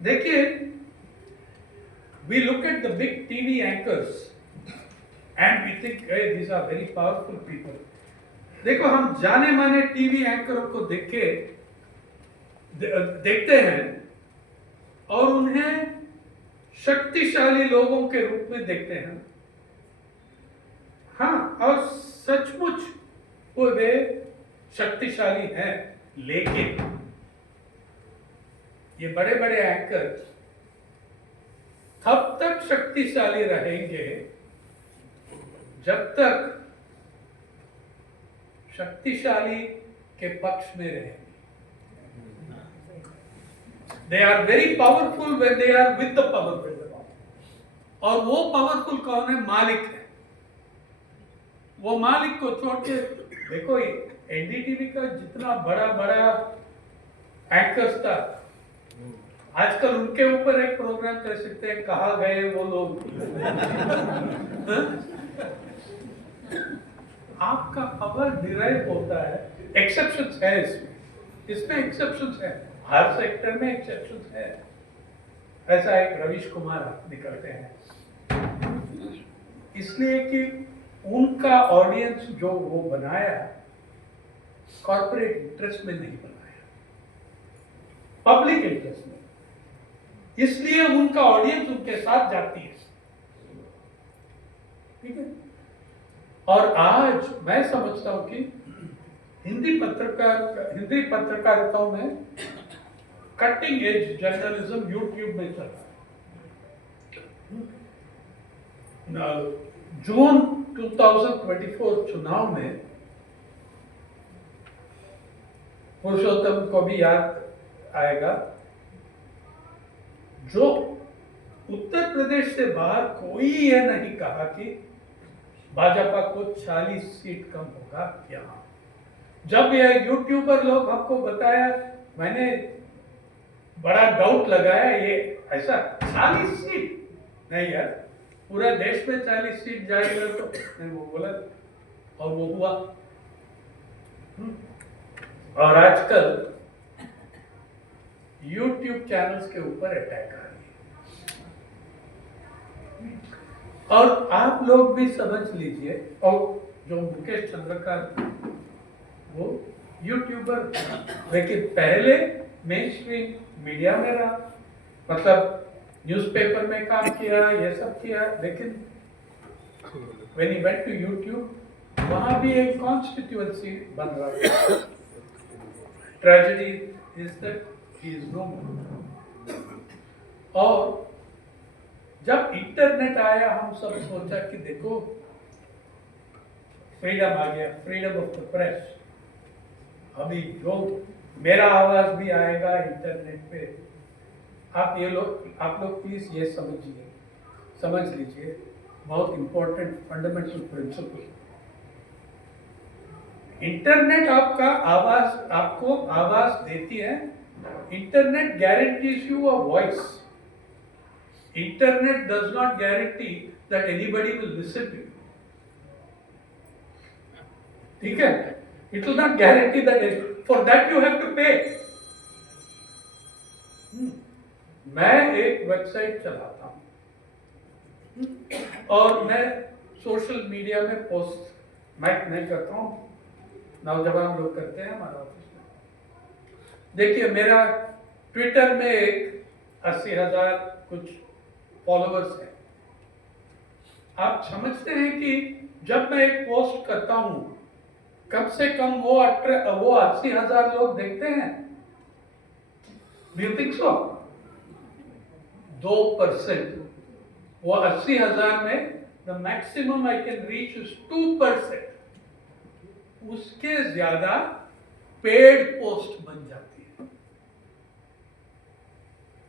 देखिए, we look at the big TV anchors and we think, hey, these are very powerful people. देखो, हम जाने माने TV एंकरों को देखते हैं और उन्हें शक्तिशाली लोगों के रूप में देखते हैं। हाँ, और सचमुच वे शक्तिशाली हैं, लेकिन ये बड़े बड़े एंकर तब तक शक्तिशाली रहेंगे जब तक शक्तिशाली के पक्ष में रहेंगे। They are very powerful when they are with the powerful. और वो पावरफुल कौन है? मालिक है। वो मालिक को छोड़ के देखो, एनडीटीवी का जितना बड़ा बड़ा एंकर्स था, आजकल उनके ऊपर एक प्रोग्राम कर सकते हैं, कहाँ गए वो लोग। आपका पावर डिराइव होता है, एक्सेप्शंस है इसमें एक्सेप्शंस है, हर सेक्टर में एक्सेप्शंस है। ऐसा एक रवीश कुमार निकलते हैं, इसलिए कि उनका ऑडियंस जो वो बनाया कॉर्पोरेट इंटरेस्ट में नहीं बनाया, पब्लिक इंटरेस्ट में, इसलिए उनका ऑडियंस उनके साथ जाती है। ठीक है। और आज मैं समझता हूं कि हिंदी पत्रकारिताओं में कटिंग एज जर्नलिज्म यूट्यूब में चल रहा है। जून 2024 चुनाव में पुरुषोत्तम को भी याद आएगा, जो उत्तर प्रदेश से बाहर कोई ये नहीं कहा कि भाजपा को 40 सीट कम होगा यहाँ। जब ये यूट्यूबर लोग हमको बताया, मैंने बड़ा डाउट लगाया, ये ऐसा 40 सीट नहीं यार, पूरा देश में 40 सीट जाएगा तो नहीं, वो बोला और वो हुआ। और आजकल YouTube चैनल्स के ऊपर अटैक आ रही है, और आप लोग भी समझ लीजिए। और जो मुकेश चंद्रकांत, वो यूट्यूबर, लेकिन पहले मेन स्ट्रीम मीडिया में रहा, मतलब न्यूज़पेपर में काम किया, ये सब किया, लेकिन when he went to YouTube, वहां भी एक कॉन्स्टिट्यूएंसी बन रहा है। Tragedy is that he is no more. और जब इंटरनेट आया, हम सब सोचा कि देखो फ्रीडम आ गया, फ्रीडम ऑफ द प्रेस। अभी जो मेरा आवाज भी आएगा इंटरनेट पे। आप लोग प्लीज ये समझ लीजिए, बहुत इंपॉर्टेंट फंडामेंटल प्रिंसिपल। इंटरनेट आपको आवाज देती है। Internet guarantees you a voice. Internet does not guarantee that anybody will listen to you. ठीक है? It will not guarantee that. For that you have to pay. मैं एक वेबसाइट चलाता हूँ और मैं सोशल मीडिया में पोस्ट मैं नहीं करता हूँ, नौजवान लोग करते हैं हमारे ऑफिस में। देखिए, मेरा ट्विटर में एक 80,000 कुछ फॉलोअर्स हैं। आप समझते हैं कि जब मैं एक पोस्ट करता हूँ, कम से कम वो 80,000 लोग देखते हैं। Do you think so? 2%। वो 80,000 में the maximum I can reach is 2%। उसके ज्यादा पेड पोस्ट बन जाती है।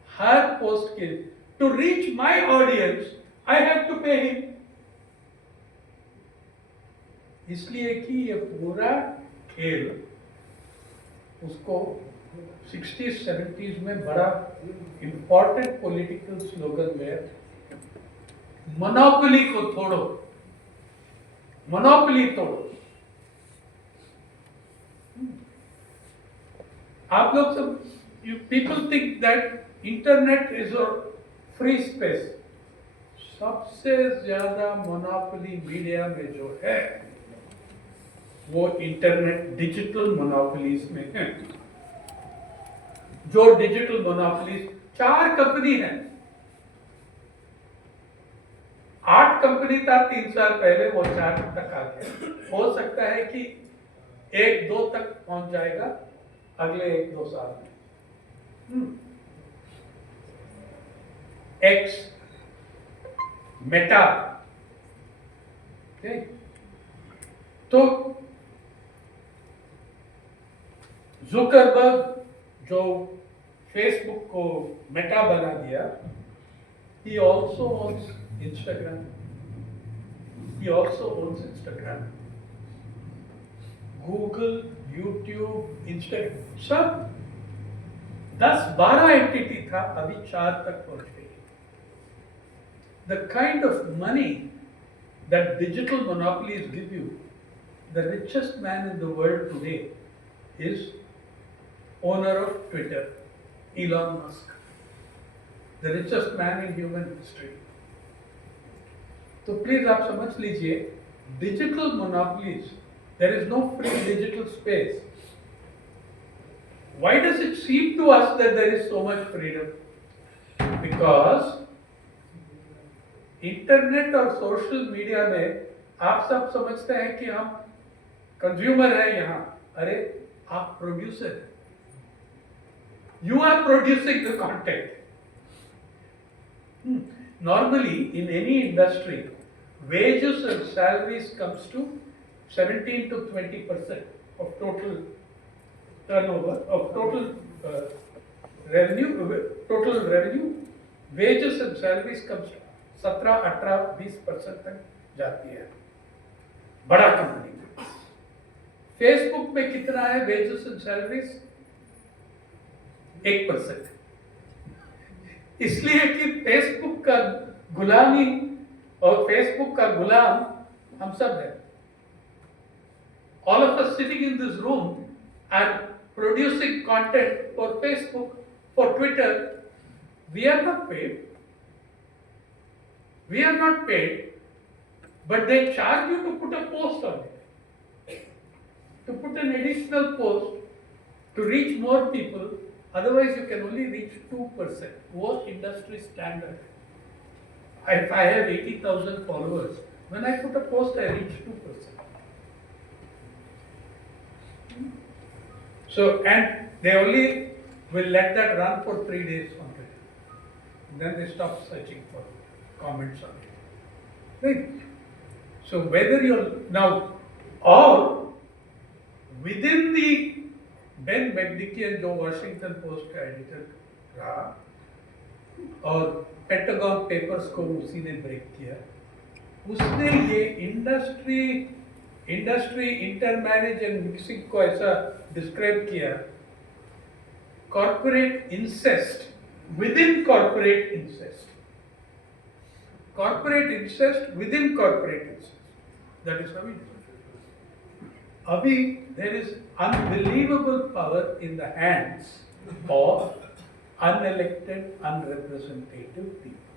हर पोस्ट के to reach my audience I have to pay him. इसलिए कि ये पूरा खेल उसको 60s 70s में बड़ा इंपॉर्टेंट पॉलिटिकल स्लोगन में, मोनोपोली को तोड़ो, मोनोपोली तोड़ो। आप लोग सब, people think that internet is a free space. सबसे ज्यादा मोनोपोली मीडिया में जो है वो इंटरनेट डिजिटल मोनोपोलीज में है। जो डिजिटल मोनोपोलीज 4 कंपनी है, 8 कंपनी था 3 साल पहले, वो 4 तक आ गया। हो सकता है कि 1-2 तक पहुंच जाएगा अगले 1-2 साल में। एक्स, मेटा, तो जुकरबर्ग जो फेसबुक को मेटा बना दिया, he also owns Instagram. He also owns Instagram. Google, YouTube, Instagram, सब 10-12 एंटिटी था, अभी 4 तक पहुंच गई। The kind of money that digital monopolies give you, the richest man in the world today is owner of Twitter, Elon Musk, the richest man in human history. तो please आप समझ लीजिए, digital monopolies, there is no free digital space. Why does it seem to us that there is so much freedom? Because internet और social media में आप सब समझते हैं कि हम कंज्यूमर हैं यहाँ। अरे आप प्रोड्यूसर हैं, you are producing the content. Normally in any industry, wages and salaries comes to 17 to 20% of total turnover, of total revenue. Total revenue, wages and salaries comes to 17, 18, 20% तक जाती है बड़ा कंपनी में। फेसबुक में कितना है wages and salaries? 1%। इसलिए कि फेसबुक का गुलामी और फेसबुक का गुलाम हम सब हैं। All of us sitting in this room and producing content for Facebook, for Twitter, we are not paid. We are not paid, but they charge you to put a post on it, to put an additional post to reach more people. Otherwise, you can only reach 2%. What industry standard? If I have 80,000 followers, when I put a post, I reach 2%. So, and they only will let that run for 3 days on Twitter. Then they stop searching for comments on it. Right? So, whether you're now, or within the Ben McDickian जो Washington post का editor रहा और pentagon papers को उसी ने break किया, उसने ये इंडस्ट्री इंटरमैनेज एंड मिक्सिंग को ऐसा डिस्क्राइब किया, corporate incest with in corporate incest, corporate incest with in corporate incest, that is how it is. Abhi, there is unbelievable power in the hands of unelected, unrepresentative people.